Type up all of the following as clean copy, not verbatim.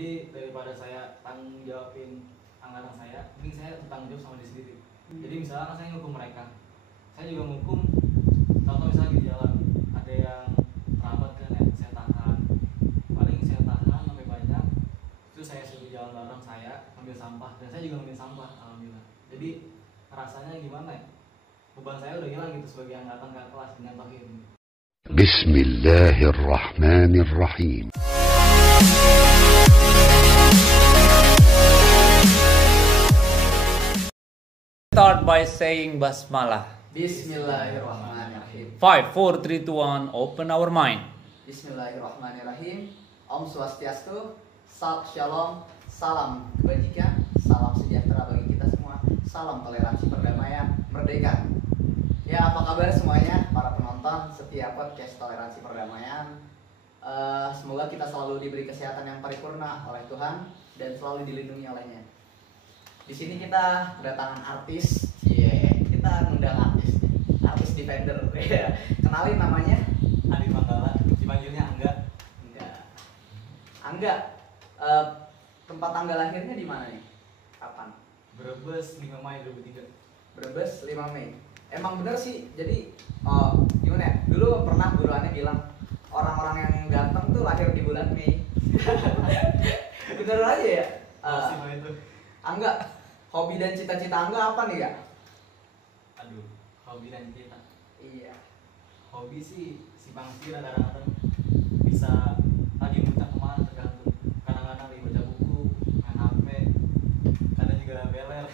Jadi daripada saya tanggung jawabin anggaran saya, mending saya bertanggung jawab sama diri sendiri. Jadi misalnya saya ngukum mereka, saya juga ngukum. Contoh misalnya di jalan ada yang terlambat kan ya, saya tahan. Paling saya tahan sampai banyak, itu saya suruh jalan bareng saya ambil sampah, dan saya juga ambil sampah alhamdulillah. Jadi rasanya gimana ya? Beban saya udah hilang gitu sebagai angkatan kakak kelas dengan tohir. Bismillahirrahmanirrahim. Start by saying basmalah. Bismillahirrahmanirrahim. 5, 4, 3, 2, 1. Open our mind. Bismillahirrahmanirrahim. Om Swastiastu, Shalom, salam kebajikan, salam sejahtera bagi kita semua, salam toleransi, perdamaian, merdeka. Ya, apa kabar semuanya para penonton setiap podcast Toleransi Perdamaian. Semoga kita selalu diberi kesehatan yang paripurna oleh Tuhan dan selalu dilindungi olehnya. Di sini kita kedatangan artis, kita ngundang artis Defender. Kenalin namanya? Adi Manggala, dipanggilnya Angga. Tempat tanggal lahirnya di mana nih? Kapan? Brebes 5 Mei 2003. Brebes 5 Mei. Emang bener sih. Jadi gimana ya? Dulu pernah guruannya bilang orang-orang yang ganteng tuh lahir di bulan Mei. Bener aja ya? Itu. Angga, hobi dan cita-cita Angga apa nih, Kak? Aduh, hobi dan cita. Iya. Hobi sih simpang siur, kadang-kadang bisa lagi muntah kemana tergantung. Kadang-kadang lagi baca buku, main HP, kadang juga beler.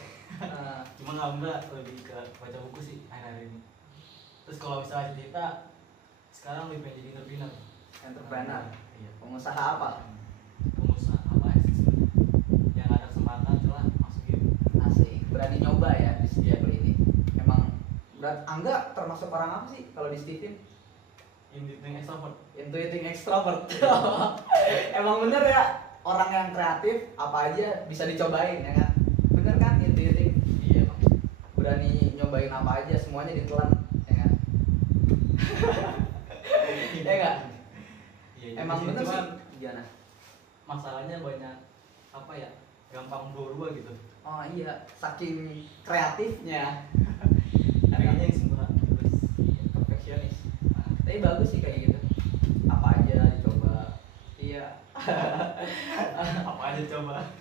Cuma alhamdulillah lebih ke baca buku sih akhir-akhir ini. Terus kalau misalnya cerita, sekarang lebih pengen jadi Entrepreneur. Iya. Pengusaha apa? Pengusaha apa ya sih sebenarnya? Yang ada kesempatan celah masukin. Asik. Berani nyoba ya di setiap ini. Emang Angga termasuk orang apa sih kalau di Steven? Intuiting extrovert. Intuiting extrovert. Emang bener ya, orang yang kreatif apa aja bisa dicobain ya kan? Bener kan intuiting? Iya bang. Berani nyobain apa aja, semuanya ditelan ya kan? Ya enggak? Iya, Emang jadi bener sih. cuman Gimana? masalahnya banyak apa ya? Gampang berubah gitu. Oh iya, saking kreatifnya. Kayaknya yang sempurna terus Perfeksionis. Tapi bagus sih kayak gitu. Apa aja dicoba. Iya. apa aja coba.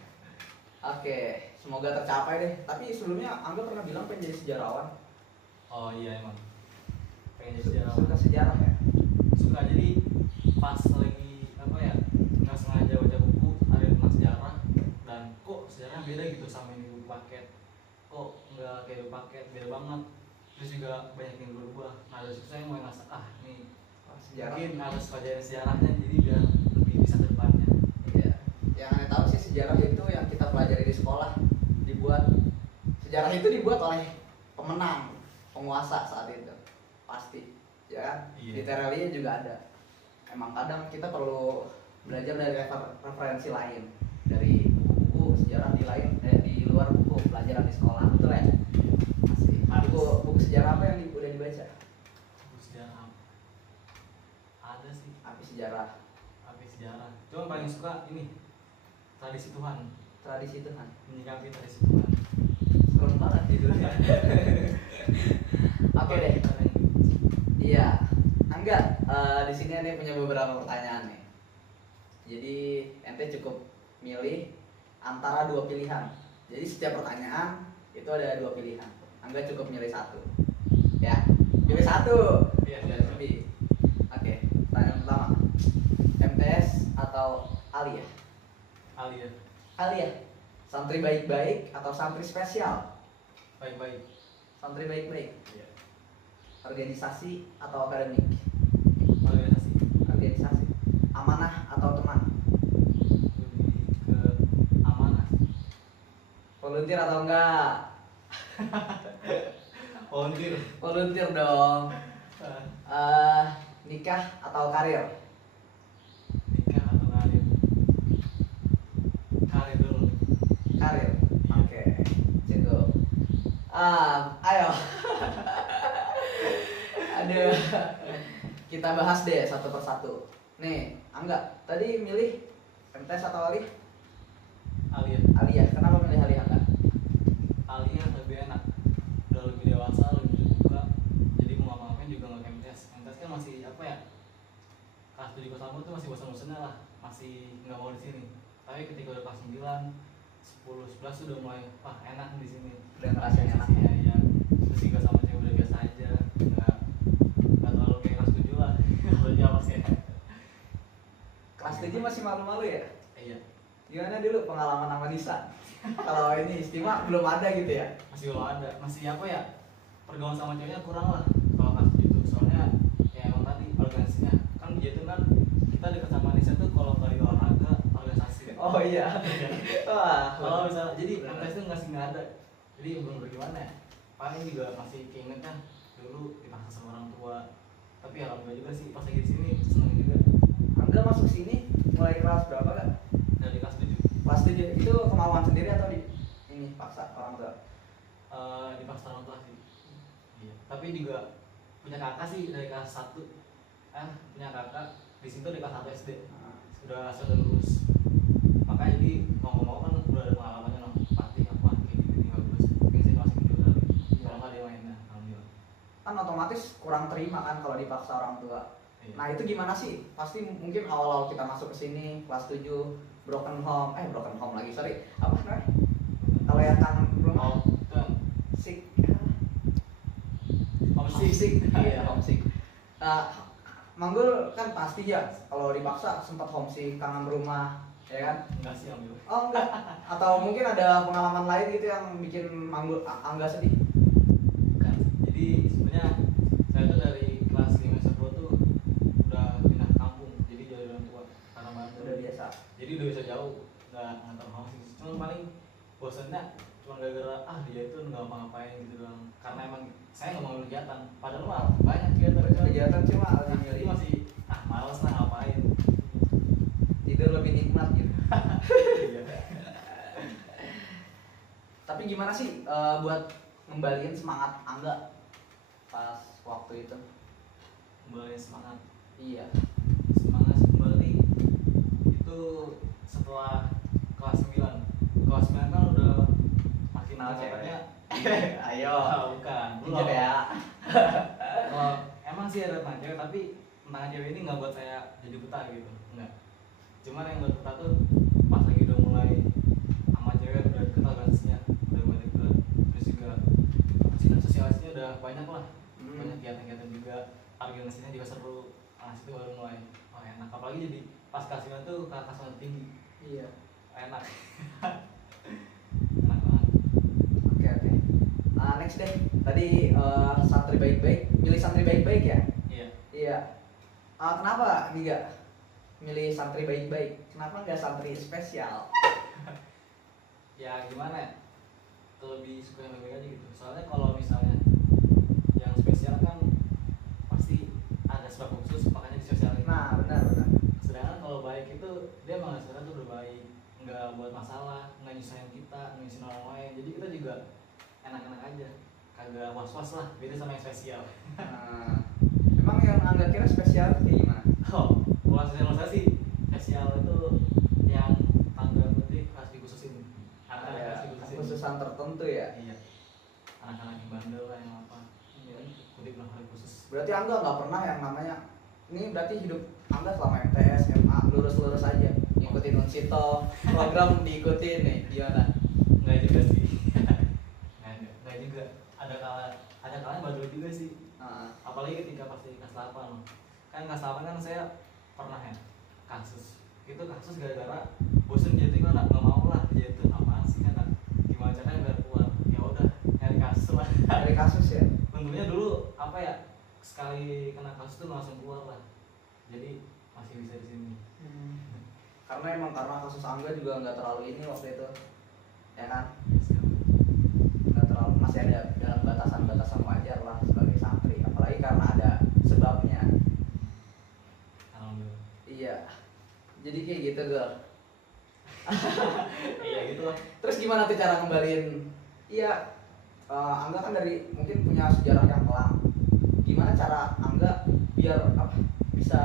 Oke, semoga tercapai deh. Tapi sebelumnya Angga pernah bilang pengen jadi sejarawan. Oh iya emang pengen jadi sejarawan. Suka sejarah ya? Suka, jadi pas lagi apa ya, nggak sengaja baca buku ada tentang sejarah, dan kok sejarah beda gitu sama yang di buku paket, kok nggak kayak buku paket, beda banget. Terus juga banyak yang berubah. Nah dari situ saya mulai ngerasa nih Sejarah. mungkin harus pelajarin sejarahnya jadi biar lebih bisa ke depannya. Iya. Yang aneh tahu sih sejarah itu yang kita pelajari di sekolah sejarah itu dibuat oleh pemenang, penguasa saat itu. Pasti. Ya kan? Iya. Di Terelia juga ada. Emang kadang kita perlu belajar dari referensi lain, dari buku sejarah di luar buku pelajaran di sekolah, betul ya? Asik. Buku sejarah apa yang udah dibaca? Buku sejarah ada sih, Api sejarah, cuma paling suka ini tradisi Tuhan, tradisi Tuhan. menyikapi tradisi Tuhan. Serem banget judulnya. Oke deh. Iya, Angga, di sini ane punya beberapa pertanyaan nih. Jadi ente cukup milih antara dua pilihan. Jadi setiap pertanyaan itu ada dua pilihan. Angga cukup milih satu. Ya, pilih satu. Iya, Jangan lebih. Oke, pertanyaan pertama. MTS atau Alia? Alia. Alia. Santri baik-baik atau santri spesial? Baik-baik. Santri baik-baik. Iya. Organisasi atau akademik? Organisasi. Organisasi. Amanah atau teman? Lebih ke amanah. Volunteer atau enggak? Volunteer. Volunteer dong. Nikah atau karir? Nikah atau karir? Karir dulu. Karir. Oke. Cukup. Ayo. Aduh. Kita bahas deh satu persatu. Nih, Angga, tadi milih MTS atau Ali? dewasa, lebih terbuka. Jadi mau ngapa-ngapain juga nggak kayak MTS. MTS kan masih apa ya? Kelas 7 kelas 8 tuh masih bosan-bosannya lah, masih nggak mau di sini. Tapi ketika udah kelas 9, 10, 11 tuh udah mulai enak di sini. Udah ngerasain enaknya. Ya. Terus juga sama cewek udah biasa aja, nggak terlalu kayak kelas 7 lah. Kalau Jawa sih. Kelas 7 masih malu-malu ya? Iya, Gimana dulu pengalaman sama Nisa? Kalau ini istimewa belum ada gitu ya? masih belum ada, masih apa ya? Pergaulan sama ceweknya kurang lah kalau kelas 7 tuh. Soalnya ya emang tadi organisasinya kan dia tuh kan kita dekat sama Nisa tuh kalau dari olahraga organisasi. Oh iya. Wah, Kalau misalnya jadi MTS tuh nggak ada. Jadi belum bagaimana ya? Paling juga masih keinget kan dulu dipaksa sama orang tua. Tapi alhamdulillah juga sih pas lagi di sini seneng juga. Angga masuk sini mulai kelas berapa kak? Dari kelas 7 Kelas 7 itu kemauan sendiri atau di ini paksa orang tua? dipaksa orang tua sih. Iya. Tapi juga punya kakak sih dari kelas 1. Punya kakak di situ dari kelas 1 SD. Sudah lulus. Makanya jadi mau kan udah ada pengalamannya loh. Pasti apa kayak gini bagus. Mungkin sih masih video kali. Kalau nggak dia mainnya, alhamdulillah. Kan otomatis kurang terima kan kalau dipaksa orang tua. Iya. Nah itu gimana sih? Pasti mungkin awal-awal kita masuk ke sini kelas 7 broken home lagi, sorry. Apa namanya? Kalau yang kangen rumah Oh, itu yang sick. homesick. Iya, homesick. Nah, Manggul kan pasti ya kalau dipaksa sempat homesick, kangen rumah, ya kan? Enggak sih alhamdulillah. Oh enggak. Atau mungkin ada pengalaman lain gitu yang bikin Manggul Angga sedih. Bukan. Jadi sebenarnya saya tuh dari kelas 5 SMP tuh udah pindah kampung. Jadi jauh dari orang tua karena bandel. Udah biasa. Jadi udah bisa jauh, nggak terhalang sih. Cuma paling bosannya cuma gara-gara dia itu nggak ngapa-ngapain gitu doang. Karena emang saya nggak mau kegiatan. Padahal mah banyak Kegiatan cuma Tapi milih masih malas lah ngapain. tidur lebih nikmat gitu. Iya. Tapi gimana sih buat ngembaliin semangat Angga pas waktu itu? Kembali semangat. Iya. Semangat kembali itu setelah kelas 9. Kelas 9 kan udah makin Kenal tingkatannya. Ayo. Bukan. Pinjam ya. Emang sih ada tentang cewek, tapi tentang cewek ini nggak buat saya jadi buta gitu, enggak. Cuman yang buat buta tuh pas lagi udah mulai sama cewek udah deket organisasinya, udah mulai deket, terus juga sidang sosialisasinya udah banyak lah, banyak kegiatan-kegiatan juga, organisasinya juga seru. Situ baru mulai enak. Apalagi jadi pas kasihan tuh kakak sangat tinggi, Iya. enak. Enak banget. Oke. Next deh. Tadi santri baik-baik, milih santri baik-baik ya? Iya. Iya. Kenapa Giga milih santri baik-baik? Kenapa nggak santri spesial? Ya gimana ya, lebih suka yang baik aja gitu. Soalnya kalau misalnya yang spesial kan pasti ada sebab khusus makanya disosialin. Nah, benar. Sedangkan kalau baik itu dia emang sebenarnya tuh udah baik, nggak buat masalah, nggak nyusahin kita, nggak nyusahin orang lain. Jadi kita juga enak-enak aja, kagak was-was lah. Beda sama yang spesial. Emang yang Angga kira spesial kayak gimana? Oh, kalau saya sih spesial itu yang tanggal putih harus dikhususin. Anak-anak harus Ada dikhususin. khususan tertentu ya? Iya. Anak-anak yang bandel lah yang apa. Kutip lah hari khusus. Berarti Angga nggak pernah yang namanya ini berarti hidup Angga selama MTS, MA lurus-lurus aja, ngikutin unsito, program diikutin nih, gimana? Enggak juga sih. Enggak juga. Ada kalanya bandel juga sih. Apalagi ketika pas di kelas 8 kan kelas 8 kan saya pernah ya kasus itu kasus gara-gara bosen jadi kan nggak mau lah jadi apaan sih kan gimana caranya biar keluar, ya udah nyari kasus lah. Dari kasus ya? Untungnya dulu apa ya sekali kena kasus tuh langsung keluar lah, jadi masih bisa di sini. Karena kasus Angga juga nggak terlalu ini waktu itu, ya kan? Yes, ya. Nggak terlalu, masih ada dalam batasan-batasan wajar lah sebagai santri, apalagi karena ada sebabnya. Alhamdulillah. Iya. Jadi kayak gitu girl. Iya gitu lah. Terus gimana tuh cara ngembaliin? Iya, Angga kan dari mungkin punya sejarah yang kelam. Gimana cara Angga biar bisa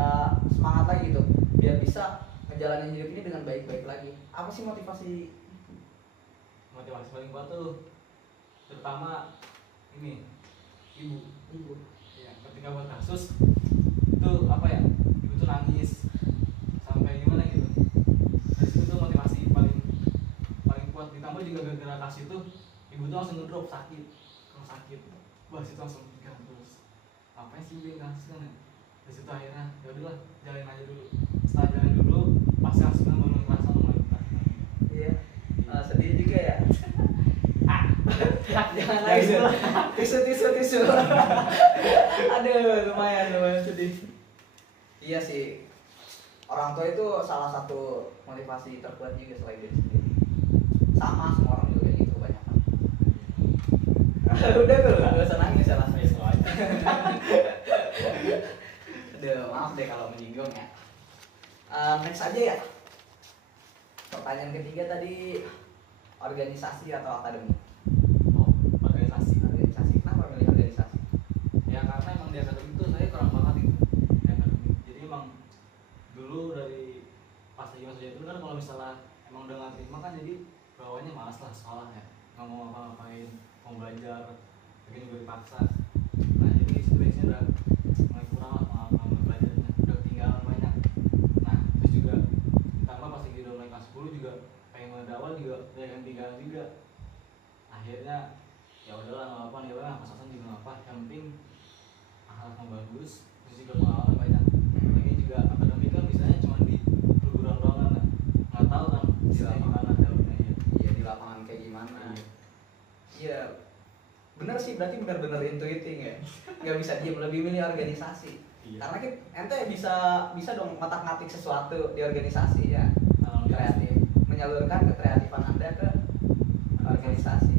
semangat lagi gitu, biar bisa ngejalanin hidup ini dengan baik-baik lagi? Apa sih motivasi? Motivasi paling kuat tuh terutama ini ibu ya, ketika buat kasus itu apa ya, ibu tuh nangis sampai gimana gitu. Dari situ tuh motivasi paling kuat, ditambah juga gara-gara kasus itu ibu tuh langsung ngedrop sakit, kalau sakit wah situ langsung pikir terus apa sih bikin kasus kan ya. Dari situ akhirnya ya udahlah jalanin aja dulu, setelah jalan dulu pasti langsung baru ngerasa mulai bertahan. Iya. Sedih juga ya. Jangan lagi. tisu. Aduh, lumayan sedih. Iya sih. Orang tua itu salah satu motivasi terkuat juga selain diri sendiri. Sama semua orang juga kayak gitu kebanyakan. Udah tuh, gak usah nangis ya langsung itu aja. Aduh, maaf deh kalau menyinggung ya. Next aja ya. Pertanyaan ketiga tadi, organisasi atau akademi? Oh, organisasi. Kenapa milih organisasi? Ya karena emang di akademik itu saya kurang banget gitu di akademik. Jadi emang dulu dari pas lagi masuk itu kan kalau misalnya emang udah nggak terima kan jadi bawaannya malas lah sekolah ya, nggak mau apa-ngapain, mau belajar mungkin juga dipaksa. Nah jadi situ biasanya udah mulai kurang lah pengalaman belajarnya, udah ketinggalan banyak. Nah terus juga ditambah pas lagi udah mulai kelas 10 juga pengen mulai awal juga udah yang tinggalan juga. Akhirnya ya udahlah nggak apa-apa nih, pas-pasan juga nggak apa, yang penting ahlaknya bagus, terus juga pengalaman banyak. Lagi juga akademik kan misalnya cuma di perguruan doang kan, nggak tahu kan istilahnya gimana dalamnya ya. Iya, di lapangan kayak gimana? Iya, bener sih, berarti bener-bener intuiting ya. Nggak bisa diem, lebih milih organisasi. Iya. Karena ente bisa dong ngotak-ngatik sesuatu di organisasi ya. Kreatif, menyalurkan kekreatifan anda ke organisasi.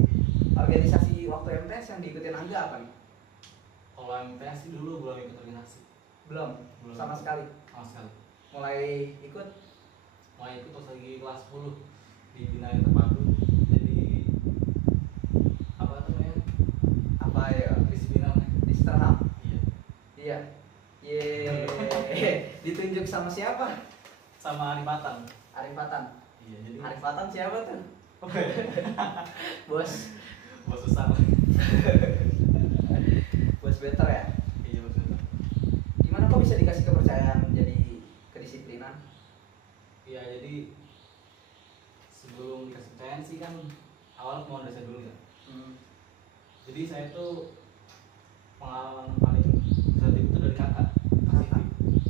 Organisasi waktu MTS yang diikutin Angga apa nih? Kalau MTS sih dulu belum ikut organisasi. Belum. Sama sekali. Sama sekali. Mulai ikut Pas lagi kelas 10 di Bina Terpadu. Jadi apa namanya? apa ya? Disiplinan. Disterham. Iya. Iya. Ditunjuk sama siapa? Sama Arifatan. Arifatan. Iya, jadi Arifatan siapa tuh? Bos susah. Bos better ya? Iya, betul. Gimana kok bisa dikasih kepercayaan jadi kedisiplinan? Iya, jadi sebelum dikasih kepercayaan sih kan awal mau dari saya dulu ya. Jadi saya tuh pengalaman paling besar itu dari kakak.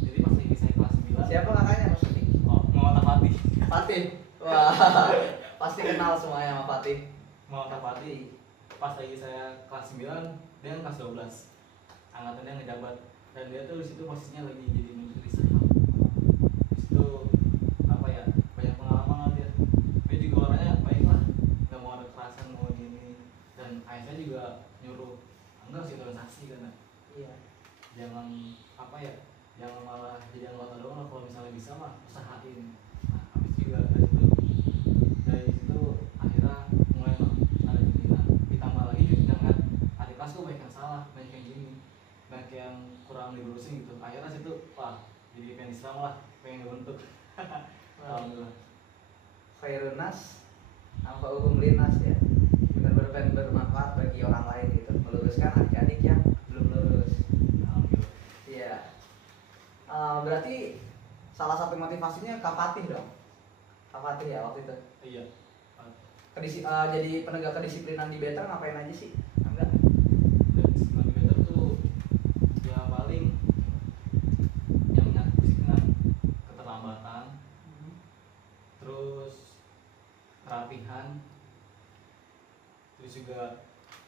Jadi pas lagi saya kelas 9. Siapa kakaknya maksudnya? Oh, Muhammad Fatih. Fatih. Wah, pasti kenal semuanya sama Fatih. Muhammad Fatih. Pas lagi saya kelas 9, dia kan kelas 12. Angkatan dia ngejabat, dan dia tuh di situ posisinya lagi jadi menteri Islam. Di situ apa ya, banyak pengalaman lah dia. Dia juga orangnya baik lah, nggak mau ada kekerasan, mau gini. Dan ayah saya juga nyuruh enggak sih organisasi karena Iya. jangan apa ya, jangan malah jadi anggota doang lah, kalau misalnya bisa mah usahain. Nah habis juga dari situ akhirnya mulai ada pimpinan, ditambah lagi juga kan adik kelas tuh banyak yang salah, banyak yang gini, banyak yang kurang diurusin gitu. Akhirnya situ wah jadi pengen Islam lah, pengen dibentuk. Alhamdulillah. Khairunas apa hukum linas ya, benar-benar bermanfaat bagi orang lain gitu, meluruskan adik-adik yang belum lurus. Alhamdulillah. Iya. Berarti salah satu motivasinya Kak Fatih dong. Kak Fatih ya waktu itu. Iya. Jadi penegak kedisiplinan di Better ngapain aja sih? Enggak. Dan navigator tuh ya paling yang menyangkut disiplinan, keterlambatan, terus kerapihan, terus juga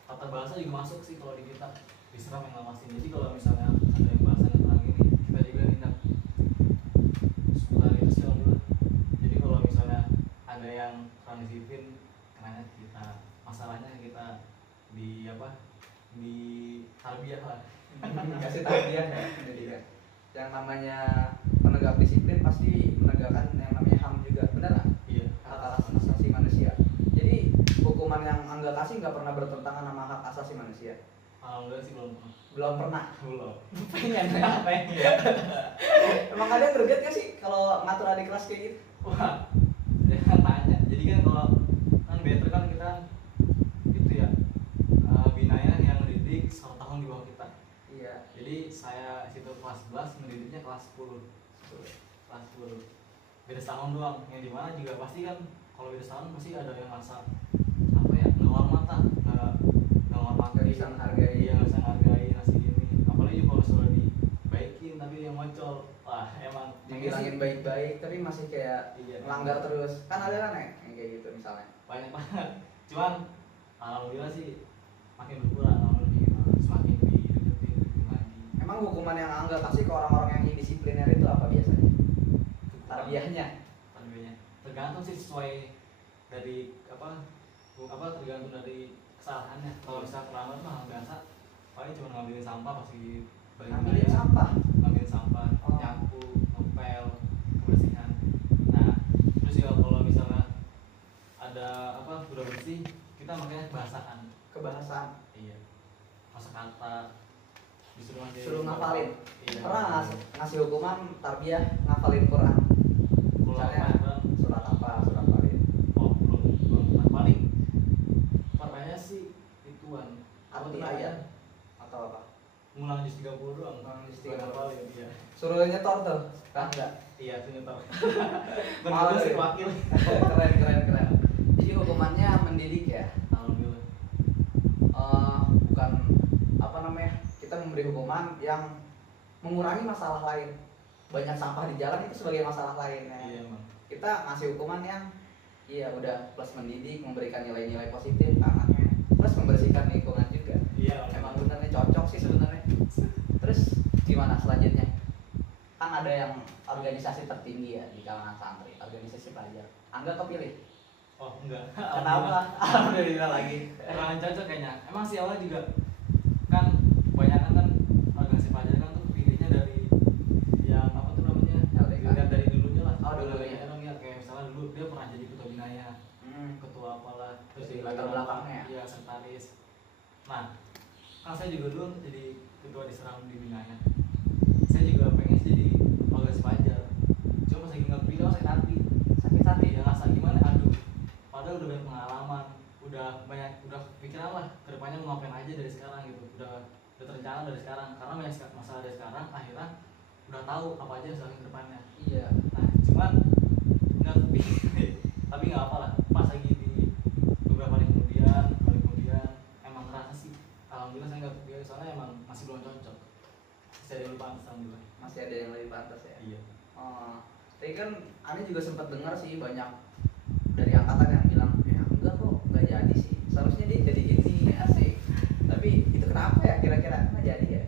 tata bahasa juga masuk sih kalau di kita diserang yang ngawasin. Jadi kalau misalnya ada yang bahasanya kurang ini, kita juga tindak. Setelah itu sih alhamdulillah. Jadi kalau misalnya ada yang kurang disiplin, kenanya kita, masalahnya kita di apa, di tarbiyah lah. Kasih tarbiyah ya. Jadi kan yang namanya penegak disiplin pasti menegakkan yang namanya HAM juga, benar nggak? Iya, Hak asasi manusia. Jadi hukuman yang Angga kasih nggak pernah bertentangan sama hak asasi manusia. alhamdulillah sih belum pernah. Belum pernah. Belum. Pengen ya? Emang ada yang greget gak sih kalau ngatur adik kelas kayak gitu? Wah, jangan tanya. Jadi kan kalau kan better kan kita itu ya, binanya yang didik 1 tahun di bawah beda setahun doang, yang dimana juga pasti kan kalau beda setahun pasti ada yang merasa apa ya, nggak hormat lah, nggak hormat, Nggak bisa menghargai. iya nggak bisa menghargai nasi ini, apalagi kalau sudah dibaikin tapi yang ngocol, wah emang Dibilangin baik-baik tapi masih kayak iya, melanggar terus. Kan ada kan yang kayak gitu misalnya. banyak banget, cuman alhamdulillah sih makin berkurang, alhamdulillah semakin dideketin lagi. Emang hukuman yang Angga kasih ke orang-orang yang indisipliner itu apa biasanya? Tarbiyahnya. Tarbiyahnya tergantung sih, sesuai dari tergantung dari kesalahannya. Kalau misalnya terlambat mah biasa paling cuma ngambilin sampah pasti balik Ngambilin sampah. ngambilin sampah, Oh. nyapu, ngepel, kebersihan. Nah terus ya kalau misalnya ada udah bersih, kita makanya kebahasaan. Kebahasaan. Iya, masa kata disuruh Suruh ngafalin. Iya. Pernah ngasih hukuman tarbiyah ngafalin Quran. Kalau Misalnya Quran, surat apa, surat paling oh belum paling parahnya sih ituan arti tuh ayat atau apa? ngulang juz 30 doang, Ngulang juz 30. Bukan hafalin, iya. Suruh nyetor tuh. Kan enggak. Iya sebentar. Malah Benar sih ya. wakil. Keren. Jadi hukumannya mendidik ya. Alhamdulillah. Bukan apa namanya, kita memberi hukuman yang mengurangi masalah lain. Banyak sampah di jalan itu sebagai masalah lain ya. Iya emang. Kita ngasih hukuman yang udah plus mendidik, memberikan nilai-nilai positif ke anaknya, plus membersihkan lingkungan juga. Iya Emang bener nih, cocok sih sebenarnya. Terus gimana selanjutnya? Kan ada yang organisasi tertinggi ya di kalangan santri, organisasi pelajar. Angga kepilih. Oh enggak. Kenapa? Alhamdulillah lagi. Kurang cocok kayaknya. Emang sih awalnya juga kan kebanyakan kan organisasi pelajar kan tuh pilihnya dari yang apa tuh namanya? LDK. Dilihat dari dulunya lah. Oh, dulunya. Ya, kayak misalnya dulu dia pernah jadi ketua binaya, ketua apalah, terus Jadi jadi latar belakangnya. iya sekretaris. Nah kan saya juga dulu jadi ketua di Seram di binaya, saya juga pengen jadi organisasi pelajar, cuma pas lagi nggak pilih sakit hati ya, ngerasa gimana, aduh padahal udah banyak pengalaman, udah pikiran lah kedepannya mau ngapain aja dari sekarang gitu, udah terencana dari sekarang, karena banyak masalah dari sekarang, akhirnya udah tahu apa aja misalnya kedepannya. Iya. Nah cuman nggak kepilih tapi nggak apa lah, pas lagi di beberapa hari kemudian emang ngerasa sih alhamdulillah saya nggak kepilih, soalnya emang masih belum cocok, masih ada yang lupa alhamdulillah. Masih ada yang lebih pantas ya. Iya. Oh, tapi kan Ani juga sempat dengar sih banyak dari angkatan yang bilang enggak kok nggak jadi sih, seharusnya dia jadi ini asik. Tapi itu kenapa ya kira-kira nggak jadi ya?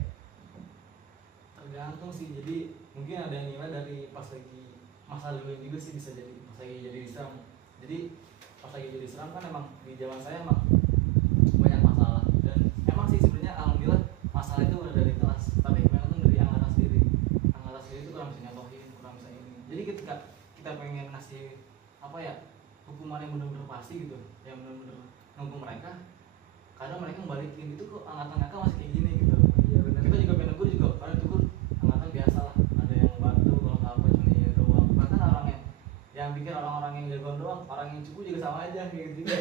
Tergantung sih, jadi mungkin ada yang nilai dari pas lagi masa dulu juga sih, bisa jadi pas lagi jadi Islam. Jadi pas lagi jadi Islam kan emang di zaman saya emang banyak masalah, dan emang sih sebenarnya alhamdulillah masalah itu udah dari kelas, tapi memang tuh dari angkatan sendiri itu kurang bisa nyontohin, kurang bisa ini. Jadi ketika kita pengen ngasih apa ya, hukuman yang benar-benar pasti gitu, yang benar-benar nunggu mereka, kadang mereka ngebalikin itu kok angkatan kakak masih kayak gini gitu. Iya benar. Kita juga pengen negur juga, kadang tegur angkatan biasa lah, ada yang bantu kalau nggak apa cuma iya doang. Bahkan orangnya yang bikin orang-orang yang jagoan doang, orang yang cukup juga sama aja kayak gitu juga.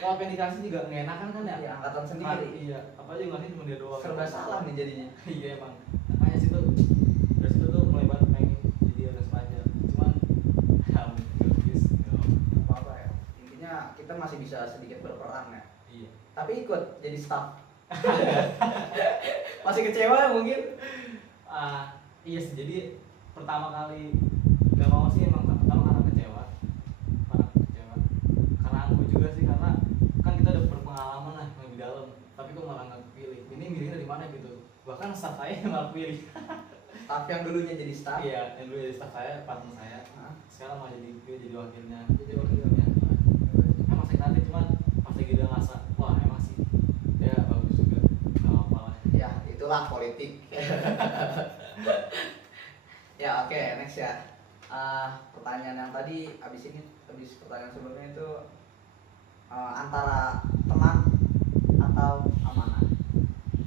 Kalau pengen dikasih juga nggak enakan kan ya. Iya, angkatan sendiri. Iya, apa aja ngasih cuma dia doang. Serba salah nih jadinya. Iya emang. Makanya situ dari situ tuh mulai banget pengen jadi organisasi pelajar. Cuman ya nggak bisa. Apa ya? Intinya kita masih bisa sedikit berperan ya. Iya. Tapi ikut jadi staff. Masih kecewa mungkin. Iya sih, jadi pertama kali nggak mau sih emang pertama karena kecewa karena anggu juga sih, karena kan kita udah berpengalaman lah lebih dalam, tapi kok malah nggak kepilih, ini milihnya dari mana gitu, bahkan staff saya yang malah pilih. Staff yang dulunya jadi staff. Iya, yang dulu jadi staff saya, partner saya, Hah? sekarang malah jadi wakilnya. Jadi wakilnya. Emang sakit hati, cuman pas lagi udah ngerasa wah emang sih ya bagus juga, nggak apa lah. Ya, itulah politik. Ya, oke, next ya. Pertanyaan yang tadi habis pertanyaan sebelumnya itu antara teman atau amanah.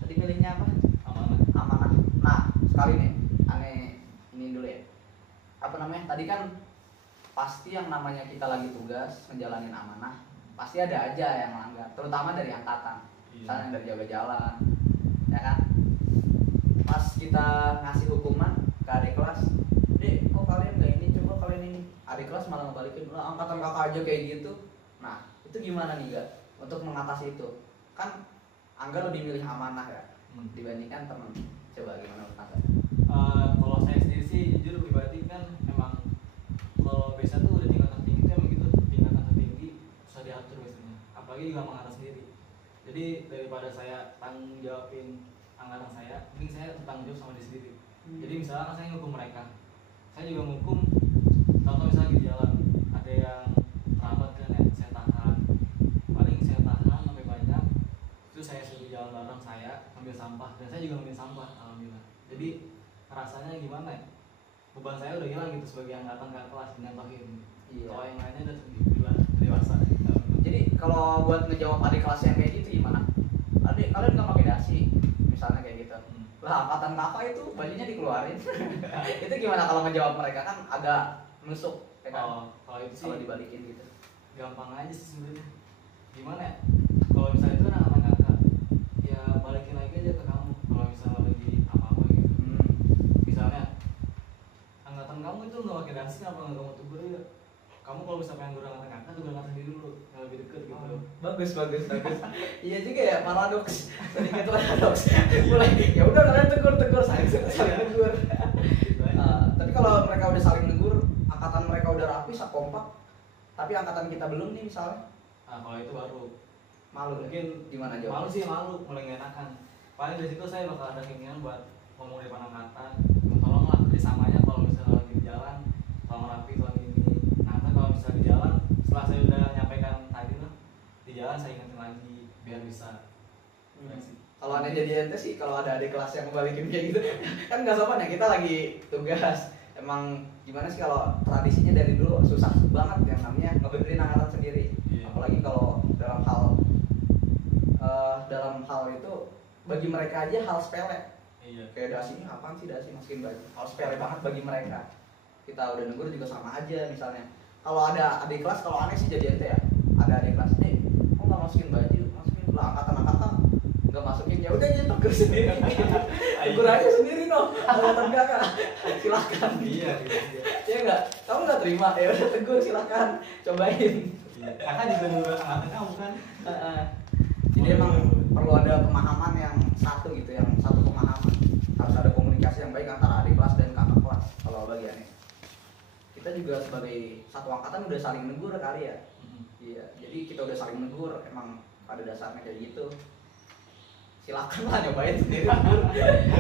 Tadi pilihnya apa? Amanah. Amanah. Nah, sekali nih, aneh ini dulu ya. Apa namanya? Tadi kan pasti yang namanya kita lagi tugas menjalanin amanah, pasti ada aja yang melanggar, terutama dari angkatan. Iya. Misalnya yang dari jaga jalan, ya kan? Pas kita ngasih hukuman ke adik kelas, dek, kok kalian nggak ini, coba kalian ini adik kelas malah ngebalikin lah angkatan kakak aja kayak gitu. Nah itu gimana nih gak untuk mengatasi itu? Kan Angga lebih milih amanah ya dibandingkan teman. Coba gimana menurut Angga? Kalau saya sendiri sih jujur pribadi kan emang kalau biasa tuh udah tingkat tertinggi itu emang gitu, tingkatan tertinggi susah diatur biasanya, apalagi juga angkatan sendiri. Jadi daripada saya tanggung jawabin angkatan saya, mending saya tanggung jawab sama diri sendiri. Jadi misalnya saya ngukum mereka, saya juga ngukum. Contoh misalnya di jalan ada yang terlambat kan ya, saya tahan, paling saya tahan sampai banyak, itu saya suruh jalan bareng saya ambil sampah, dan saya juga ambil sampah alhamdulillah. Jadi rasanya gimana ya, beban saya udah hilang gitu sebagai angkatan kakak kelas nyontohin. Iya. Kalau yang lainnya udah dewasa gitu. Jadi kalau buat ngejawab adik kelas yang kayak gitu gimana? Adik kalian nggak pakai dasi, misalnya kayak gitu. Lah angkatan kakak itu bajunya dikeluarin. Itu gimana kalau ngejawab mereka kan agak nusuk, ya kan? Kalau itu sih Kalau dibalikin gitu. gampang aja sih sebenarnya. Gimana ya? Kalau misalnya itu kan anak kakak, ya balikin lagi aja ke kamu. Kalau misalnya lagi apa-apa gitu. Misalnya angkatan kamu itu nggak pakai dasi, apa nggak kamu tegur ya? Kamu kalau bisa pengen guru angkatan kakak, tegur angkatan sendiri dulu, yang lebih deket gitu. Bagus. Iya juga ya, paradoks. Sedikit paradoks. Mulai ya udah kalian tegur saling negur. Tapi kalau mereka udah saling negur, angkatan mereka udah rapi, kompak, tapi angkatan kita belum nih misalnya. Kalau itu baru Malu mungkin gimana malu jawabnya? sih, malu, mulai nggak enakan. Paling dari situ saya bakal ada keinginan buat ngomong depan angkatan, tolonglah kerjasamanya kalau misalnya lagi di jalan, tolong rapi, tolong ini. Nah, kalau misalnya di jalan, setelah saya udah nyampaikan tadi lah, di jalan saya ingetin lagi biar bisa. Ya sih. Kalau aneh jadi ente sih, kalau ada adik kelas yang ngebalikin kayak gitu kan nggak sopan ya, kita lagi tugas. Emang gimana sih kalau tradisinya dari dulu susah banget yang namanya ngebenerin angkatan sendiri. Iya. Apalagi kalau dalam hal itu bagi mereka aja hal sepele. Iya. Kayak dasi ini apaan sih, dasi masukin baju, hal sepele banget bagi mereka. Kita udah negur juga sama aja misalnya. Kalau ada adik kelas, kalau aneh sih jadi ente ya, ada adik kelas nih, kok nggak masukin baju, masukin lah angkatan nggak masukin, ya udah aja tegur sendiri. Tegur aja sendiri dong, angkatan kakak. Silakan. Iya. Ya enggak, kamu nggak terima, ya udah tegur silakan, cobain. Kakak juga nunggu angkatan kamu kan? Jadi emang perlu ada pemahaman yang satu gitu, yang satu pemahaman. Harus ada komunikasi yang baik antara adik kelas dan kakak kelas. Kalau bagiannya, kita juga sebagai satu angkatan udah saling negur kali ya. Iya, jadi kita udah saling negur, emang pada dasarnya kayak gitu. Silakan lah nyobain sendiri negur.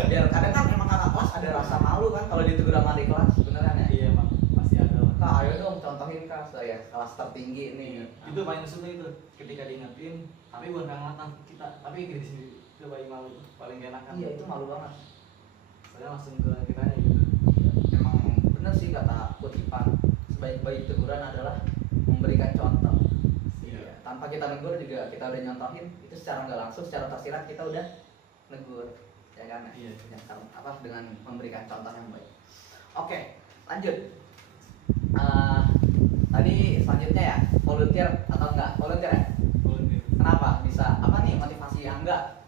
Biar kadang kan emang kakak kelas ada rasa malu kan kalau ditegur sama adik kelas, beneran ya? Iya emang pasti ada lah. Kak, ayo dong contohin kak, saya kelas tertinggi nih. Itu paling suka itu ketika diingetin, tapi bukan ke angkatan kita, tapi ke diri sendiri. Itu paling malu, paling gak enakan. Iya itu malu banget. Saya langsung ke kitanya gitu. Emang bener sih kata kutipan, sebaik-baik teguran adalah memberikan contoh. Iya. Tanpa kita negur juga kita udah nyontohin, itu secara nggak langsung, secara tersirat kita udah negur, ya kan? Iya. Dengan memberikan contoh yang baik. Oke, lanjut. Tadi selanjutnya ya, volunteer atau enggak? Volunteer ya? Volunteer. Kenapa? Bisa apa nih motivasi Angga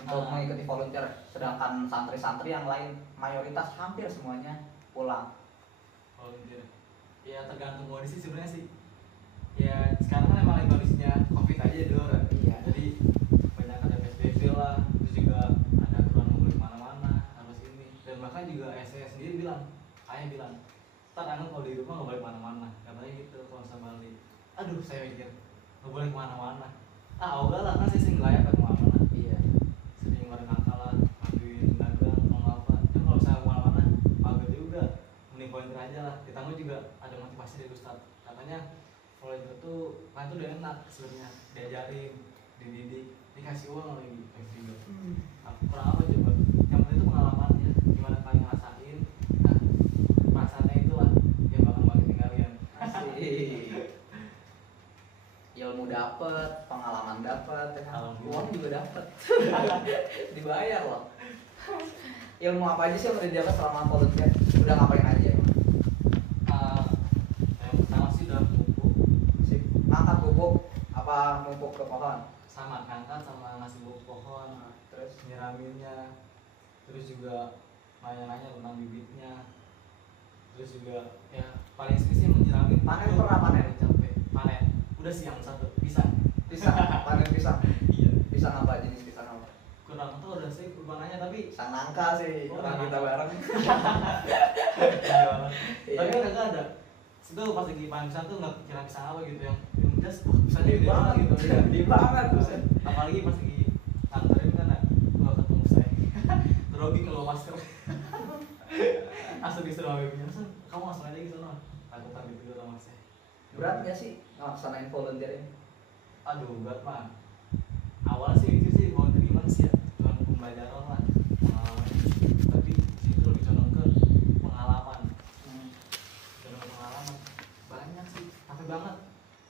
untuk mengikuti volunteer, sedangkan santri-santri yang lain mayoritas hampir semuanya pulang? Volunteer. Ya tergantung kondisi sebenarnya sih. Ya sekarang kan emang lagi kondisinya COVID aja di luar. Iya. Jadi banyak ada PSBB lah, terus juga ada aturan nggak boleh kemana-mana, harus ini. Dan bahkan juga saya sendiri bilang, ayah bilang, ntar anak kalau di rumah nggak boleh kemana-mana, katanya gitu kalau sama balik. Aduh saya mikir nggak boleh kemana-mana. Udah lah kan saya sih ngelayap kan kemana-mana. Iya. Sering bareng kakak lah, bantuin dagang, mau apa. Kan kalau misalnya kemana-mana, mager juga. Mending volunteer aja lah. Ditambah juga ada motivasi dari Ustadz. Katanya volunteer tuh kan tuh udah enak sebenarnya, diajarin, dididik, dikasih uang lagi, juga. Kurang apa coba? Yang penting itu pengalamannya, gimana kalian ngerasain. Nah, perasaannya itulah yang bakal bangkitin kalian. Asik. Ilmu dapet, pengalaman dapet, ya kan? Alhamdulillah. Uang juga dapet. Dibayar loh. Ilmu apa aja sih yang udah didapat selama volunteer? Udah ngapain aja? Yang pertama sih udah pupuk, Sip. Ngangkat pupuk apa numpuk ke pohon? sama ngangkat sama ngasih pupuk pohon, Terus nyiraminnya, terus juga nanya-nanya tentang bibitnya, terus terus juga ya paling sering sih menjeramkan. Panen pernah panen? Capek. Panen. Udah sih yang satu pisang. Pisang, panen pisang. Iya. Pisang apa, jenis pisang apa? Kurang tuh udah sih nanya tapi Pisang nangka sih, Oh, orang nangka. kita bareng. Iya. tapi kan kagak ada. Itu pas lagi panen pisang tuh nggak kira pisang apa gitu yang just wah pisangnya Gede gede banget banget gitu. Iya. gede banget tuh. Apalagi pas lagi nganterin kan gua ketemu saya. Grogi kalau masker. Asal disuruh sama ibunya, "San, kamu langsung aja gitu no." Takutan gitu sama saya. Berat nggak sih ngelaksanain volunteer ini? Aduh, berat mah. Awalnya sih mikir sih volunteer gimana sih ya? Cuma pembelajaran lah. Pengalaman. Tapi itu lebih condong ke pengalaman. Condong ke pengalaman. Banyak sih, capek banget.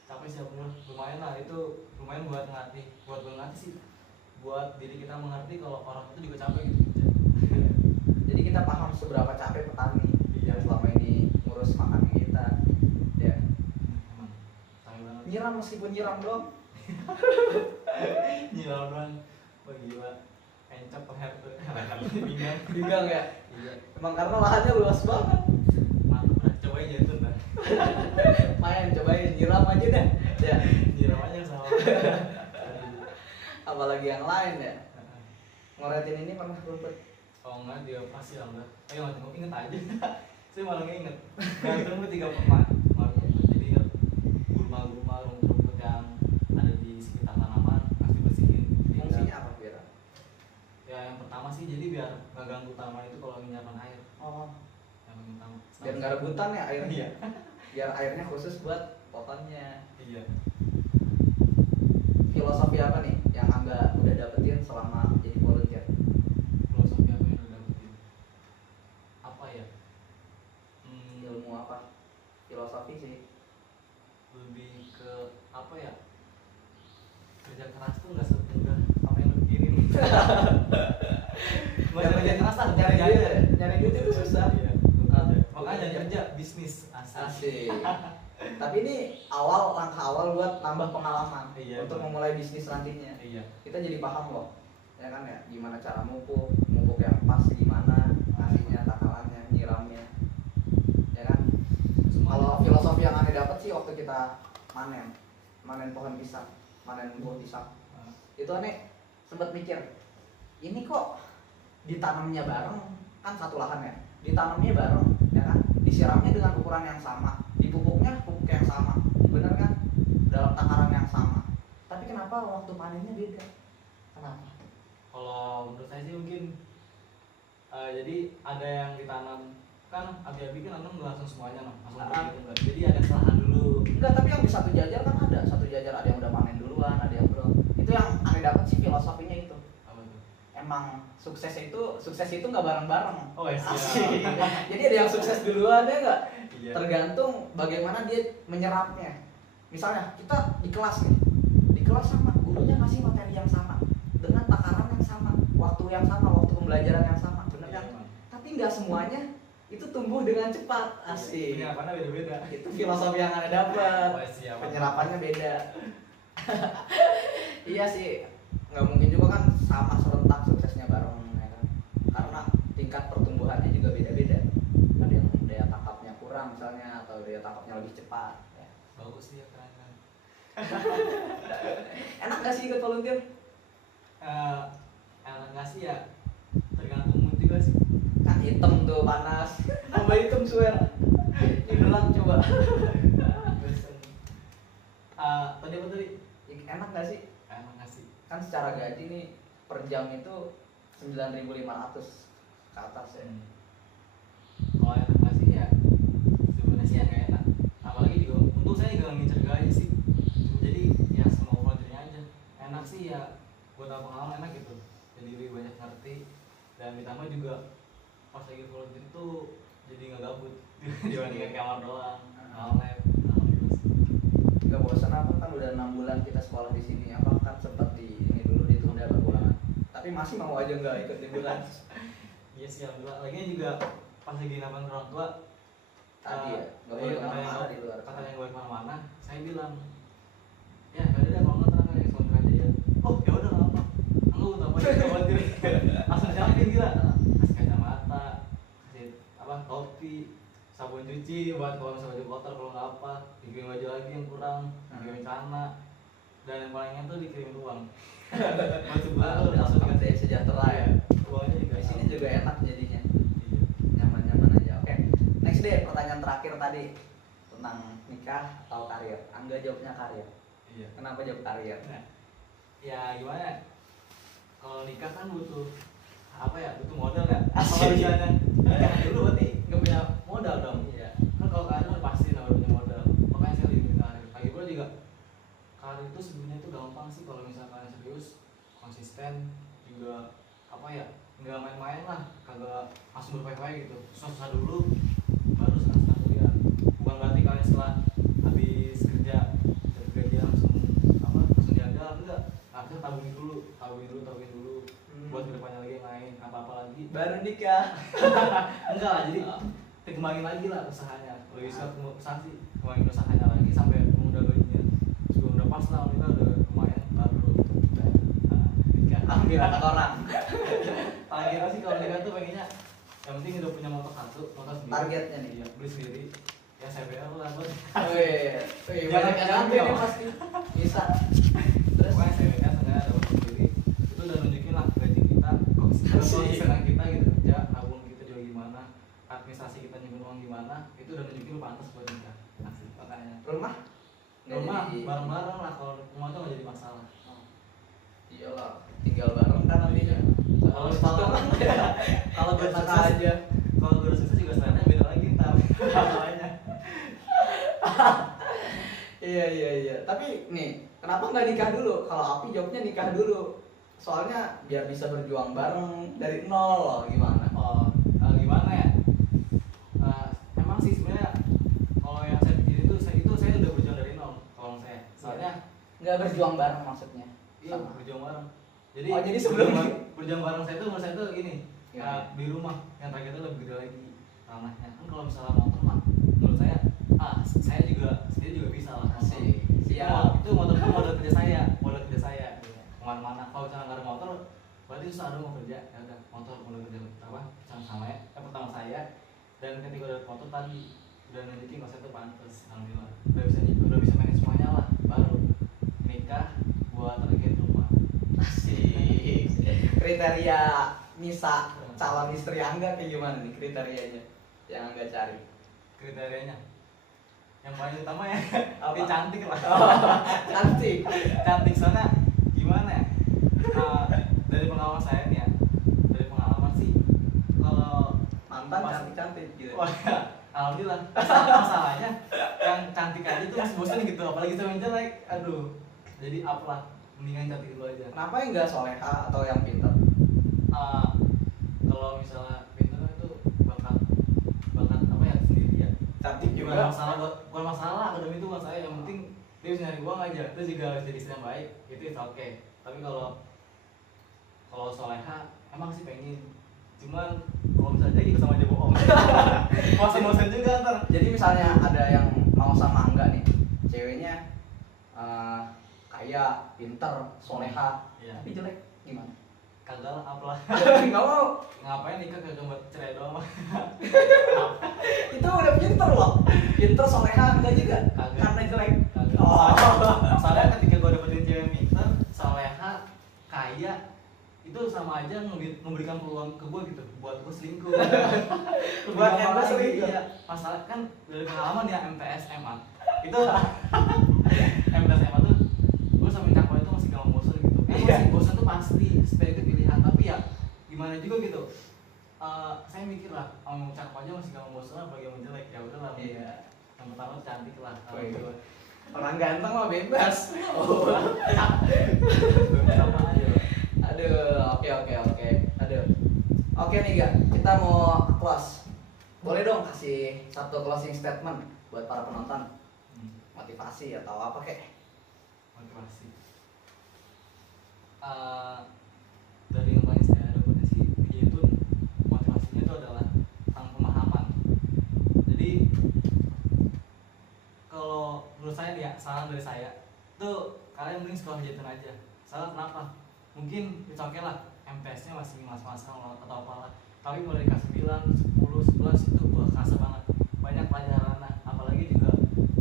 Capek sih bener. Lumayan lah itu, lumayan buat ngelatih, sih. Buat diri kita mengerti kalau orang itu juga capek gitu. Jadi kita paham seberapa capek petani Iya. yang selama ini ngurus makan kita. Ya. Emang capek banget. Nyiram meskipun nyiram doang. Nyiram doang. Wah gila. Encap leher tuh. Pinggang. Pinggang ya. Iya. Emang karena lahannya luas banget. Mantap lah, cobain aja itu dah. Main cobain nyiram aja deh. Ya. Nyiram aja sama. Apalagi yang lain ya. Ngoretin ini pernah rumput. Oh enggak, dia pasti lah enggak. Ayo nggak inget aja. Saya malah nggak inget. Nggak rumput 3 pernah. Jadi inget gulma-gulma rumput yang ada di sekitar tanaman pasti bersihin. Fungsinya apa Vira? Ya yang pertama sih jadi biar nggak ganggu tanaman itu kalau nyiapin air. Oh, Yang paling utama. biar nggak rebutan ya airnya. Iya. Biar airnya khusus buat pohonnya. Iya. Filosofi apa nih yang Angga udah dapetin selama jadi volunteer? Filosofi apa yang udah dapetin? Apa ya? Ilmu apa? Filosofi sih. Lebih ke apa ya? Kerja keras tuh nggak semudah apa yang lu pikirin. Nggak kerja keras lah, Nyari kerja duit, aja. nyari duit itu susah. Iya. Ah. Makanya kerja bisnis asal. Asik. Tapi ini langkah awal buat nambah pengalaman Iya, untuk Bang. memulai bisnis nantinya. Iya. Kita jadi paham loh, ya kan ya, gimana cara mupuk yang pas gimana, ngasihnya, takarannya, nyiramnya, ya kan. Kalau filosofi yang aneh dapat sih waktu kita manen pohon pisang, manen buah pisang, itu aneh sempat mikir, ini kok ditanamnya bareng, kan satu lahan ya, ditanamnya bareng, ya kan, disiramnya dengan ukuran yang sama, dipupuknya pupuk yang sama, bener kan, dalam takaran yang sama, tapi kenapa waktu panennya beda? Kenapa? Kalau menurut saya sih mungkin jadi ada yang ditanam kan abi-abi kan nanam nggak langsung semuanya no, langsung gitu enggak. Jadi ada kesalahan dulu. Enggak, tapi yang di satu jajar kan ada ada yang udah panen duluan, ada yang belum. Itu yang aneh dapat sih filosofinya itu. Apa tuh? Emang sukses itu nggak bareng-bareng. Oh ya Asik. Jadi ada yang sukses duluan ya nggak? Iya. Tergantung bagaimana dia menyerapnya. Misalnya kita di kelas nih, di kelas sama gurunya ngasih materi yang sama dengan takaran yang sama, waktu yang sama, waktu pembelajaran yang sama, bener kan? Iya, Tapi nggak semuanya itu tumbuh dengan cepat. Asik. Penyerapannya beda-beda. Itu filosofi yang Anda dapat. Oh, siap. Penyerapannya beda. Iya sih, nggak mungkin juga kan sama serentak suksesnya bareng, ya kan? Karena tingkat pertumbuhannya juga beda-beda. Ada yang daya tangkapnya kurang misalnya, atau daya tangkapnya lebih cepat. Ya. Bagus sih ya keren. Enak nggak sih ikut volunteer? Enak nggak sih ya? Tergantung mood juga sih. Kan hitam tuh panas, coba hitam swear. Ini gelap coba. Bosen. Tadi apa tadi? Enak nggak sih? Enak nggak sih? Kan secara gaji nih per jam itu 9.500 ke atas ya. Kalau enak nggak sih ya sebenarnya sih ya nggak enak. Apalagi juga untung saya nggak ngincer gaji sih. Jadi ya semua volunteernya aja. Enak sih ya buat pengalaman enak gitu. Jadi lebih banyak ngerti dan ditambah juga pas lagi volunteer itu jadi nggak gabut dibandingkan kamar doang. Lab, Gak bosan apa kan udah 6 bulan kita sekolah di sini, apa kan sempat di ini dulu ditunda perbulan. Tapi masih mau aja nggak ikut liburan. Iya sih alhamdulillah. Lagian juga pas lagi nabang orang tua Tadi ya, nggak boleh kemana-mana di luar. Kata yang boleh kemana-mana, saya bilang ya nggak ada kalau nggak terang kayak soundtrack aja ya. Oh ya udah nggak apa. Enggak utama aja volunteer. Langsung siapin gila. Kasih kacamata, kasih apa topi, sabun cuci, buat kalau misalnya baju kotor, kalau nggak apa dikirim baju lagi yang kurang, dikirim celana, dan yang palingnya tuh dikirim uang. Buat sebulan tuh langsung dikasih sejahtera ya. uangnya juga. Di sini juga enak jadinya. Iya. Nyaman-nyaman aja. Oke. Next deh, pertanyaan terakhir tadi tentang nikah atau karir. Angga jawabnya karir. Iya. Kenapa jawab karir? Nah, ya gimana? Ya? Kalau nikah kan butuh apa ya? Butuh modal ya. Asik. Kalau misalnya nikah dulu berarti nggak punya modal dong. Iya. Kan kalau karir kan pasti nggak punya modal. Makanya saya lebih milih karir. Lagi pula juga karir itu sebenarnya itu gampang sih kalau misalkan serius, konsisten, juga apa ya? Nggak main-main lah, kagak langsung berpikir gitu. Susah-susah dulu, baru senang-senang kuliah. Bukan berarti kalian setelah habis kerja dapat gaji langsung apa? Langsung jaga, enggak. Harusnya tabungin dulu. Buat kedepannya lagi yang lain, apa-apa lagi. Baru nikah. Enggak lah, jadi dikembangin lagi lah usahanya. Kalau bisa usaha sih, kembangin usahanya lagi sampai udah gajinya juga udah pas lah, kita udah lumayan baru nikah. Ambil anak orang. Targetnya sih kalau nikah tuh pengennya yang penting udah punya motor motor sendiri. Targetnya nih. Iya, beli sendiri. Ya CBR lah buat. Wih, Jangan banyak yang jangan ambil nih dong. pasti. Bisa. Terus Pokoknya CBR sengaja ada motor sendiri. Itu udah nunjukin lah gaji kita, senang kita gitu kerja, tabung kita juga gimana, administrasi kita nyimpen uang gimana, itu udah nunjukin lu pantas buat nikah. Asik makanya. rumah? Nggak Rumah jadi- bareng-bareng lah, kalau rumah tuh nggak jadi masalah. Iyalah, tinggal bareng kan nantinya. Kalau kalau gue Enak sukses aja. kalau gue sukses juga sebenarnya beda lagi ntar masalahnya. Iya. Tapi nih, kenapa nggak nikah dulu? Kalau Api jawabnya nikah dulu. Soalnya biar bisa berjuang bareng dari nol loh, gimana? Oh, gimana ya? Emang sih sebenarnya kalau yang saya pikir itu saya udah berjuang dari nol kalau saya. Soalnya Nggak berjuang bareng maksudnya. iya Sama. berjuang bareng. Jadi Oh, jadi sebelum- berjuang bareng saya tuh menurut saya tuh gini. Gimana? Di rumah yang targetnya lebih gede lagi tanahnya. Kan kalau misalnya motor mah menurut saya saya juga sendiri juga bisa lah. motor. Asik. Siap. Itu motor itu modal kerja saya. Kemana-mana. Kalau misalnya nggak ada motor, berarti susah dong mau kerja. Ya udah, motor modal kerja apa? Sama ya. Yang pertama saya. Dan ketika udah motor tadi udah nunjukin kalau saya tuh pantas, alhamdulillah. Udah bisa manage semuanya lah. Baru nikah buat target rumah. Asik. Kriteria Nisa calon istri Angga kayak gimana nih kriterianya yang Angga cari? Kriterianya yang paling utama ya Apa? dia cantik lah. Cantik. Cantik sana gimana ya? Dari pengalaman saya nih ya, dari pengalaman sih kalau Mantan Mas- cantik gitu. wah alhamdulillah. Masalahnya yang cantik aja tuh masih bosan gitu, apalagi sama yang jelek. Aduh, jadi apalah, mendingan cantik dulu aja. Kenapa yang nggak soleha atau yang pintar? Kalau misalnya pintar itu bakat apa ya sendiri ya. Cantik Bukan masalah bukan masalah akademi itu bukan saya, yang penting dia bisa nyari uang aja. Itu juga harus jadi istri yang baik, itu oke. Tapi kalau soleha emang sih pengen, cuman kalau misalnya jadi sama aja bohong. Bosan juga ntar. Jadi misalnya ada yang mau sama Angga nih, ceweknya kaya, pintar, soleha, Iya. tapi jelek gimana? Kagak lah, apalah. Nggak mau. Ngapain nikah kagak buat cerai doang. Itu udah pintar loh. Pintar, soleha, enggak juga. Kagak. Karena jelek. Kagak. Oh. Soalnya ketika gue dapetin cewek yang pintar, soleha, kaya, itu sama aja memberikan peluang ke gue gitu buat gue selingkuh. Buat yang gue Lagi, selingkuh. iya. Masalah kan dari pengalaman ya MTS SMA itu MTS SMA tuh gue sama cakwa itu masih gampang bosan gitu. Masih bosan tuh pasti sebagai pilihan, tapi ya gimana juga gitu. Saya mikir lah, mau cakep aja masih gampang bosan, apalagi yang jelek. Ya udahlah. Iya. Yang pertama tuh cantik lah. Oh, iya. Orang ganteng mah bebas. Oh. Sama aja. Aduh, oke. Aduh. Oke nih, Ga. Kita mau close. Boleh dong kasih satu closing statement buat para penonton. Motivasi atau apa kek? Motivasi. Dari yang paling saya dapetin sih itu motivasinya itu adalah tentang pemahaman. Jadi kalau menurut saya nih ya, saran dari saya tuh kalian mending sekolah Jatun aja. Salah kenapa? Mungkin it's okay lah, MTS-nya masih mas-masan atau apalah. Tapi mulai dari kelas 9, 10, 11 itu wah kerasa banget. banyak pelajaran, apalagi juga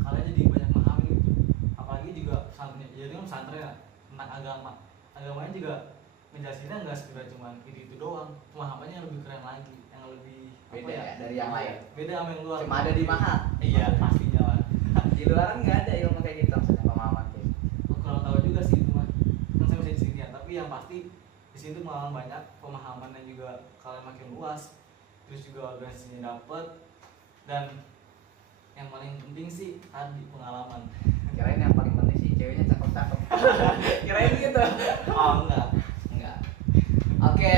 kalian jadi banyak memahami gitu, apalagi juga pesantren, jadi kan pesantren ya, tentang agamanya juga menjelasinnya nggak sekedar cuman itu doang, pemahamannya yang lebih keren lagi, yang lebih Beda ya dari yang lain. beda sama yang luar. Cuma ada di Mahat. Iya pastinya lah. Di luar nggak ada ilmu kayak gitu maksudnya pemahaman kayak gitu. Aku kurang tahu juga sih itu mah, kan saya masih di sini ya, tapi yang pasti di sini tuh malah banyak pemahaman dan juga kalian makin luas, terus juga organisasinya dapet, dan yang paling penting sih tadi pengalaman. Kirain yang paling penting sih ceweknya cakep-cakep. Kirain gitu. Oh enggak. Enggak. Oke.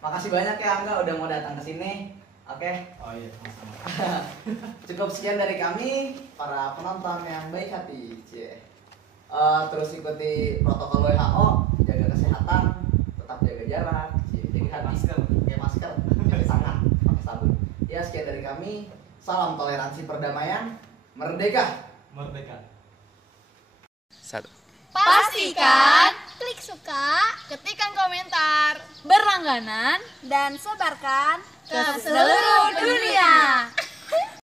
Makasih banyak ya Angga udah mau datang ke sini. Oke. Oh iya sama-sama. Cukup sekian dari kami para penonton yang baik hati. Cie. Terus ikuti protokol WHO, jaga kesehatan, tetap jaga jarak, jaga hati, pakai masker, jaga tangan, pakai sabun. Ya sekian dari kami. Salam toleransi perdamaian, merdeka. Merdeka. Satu. Pastikan klik suka, ketikkan komentar, berlangganan, dan sebarkan ke seluruh dunia.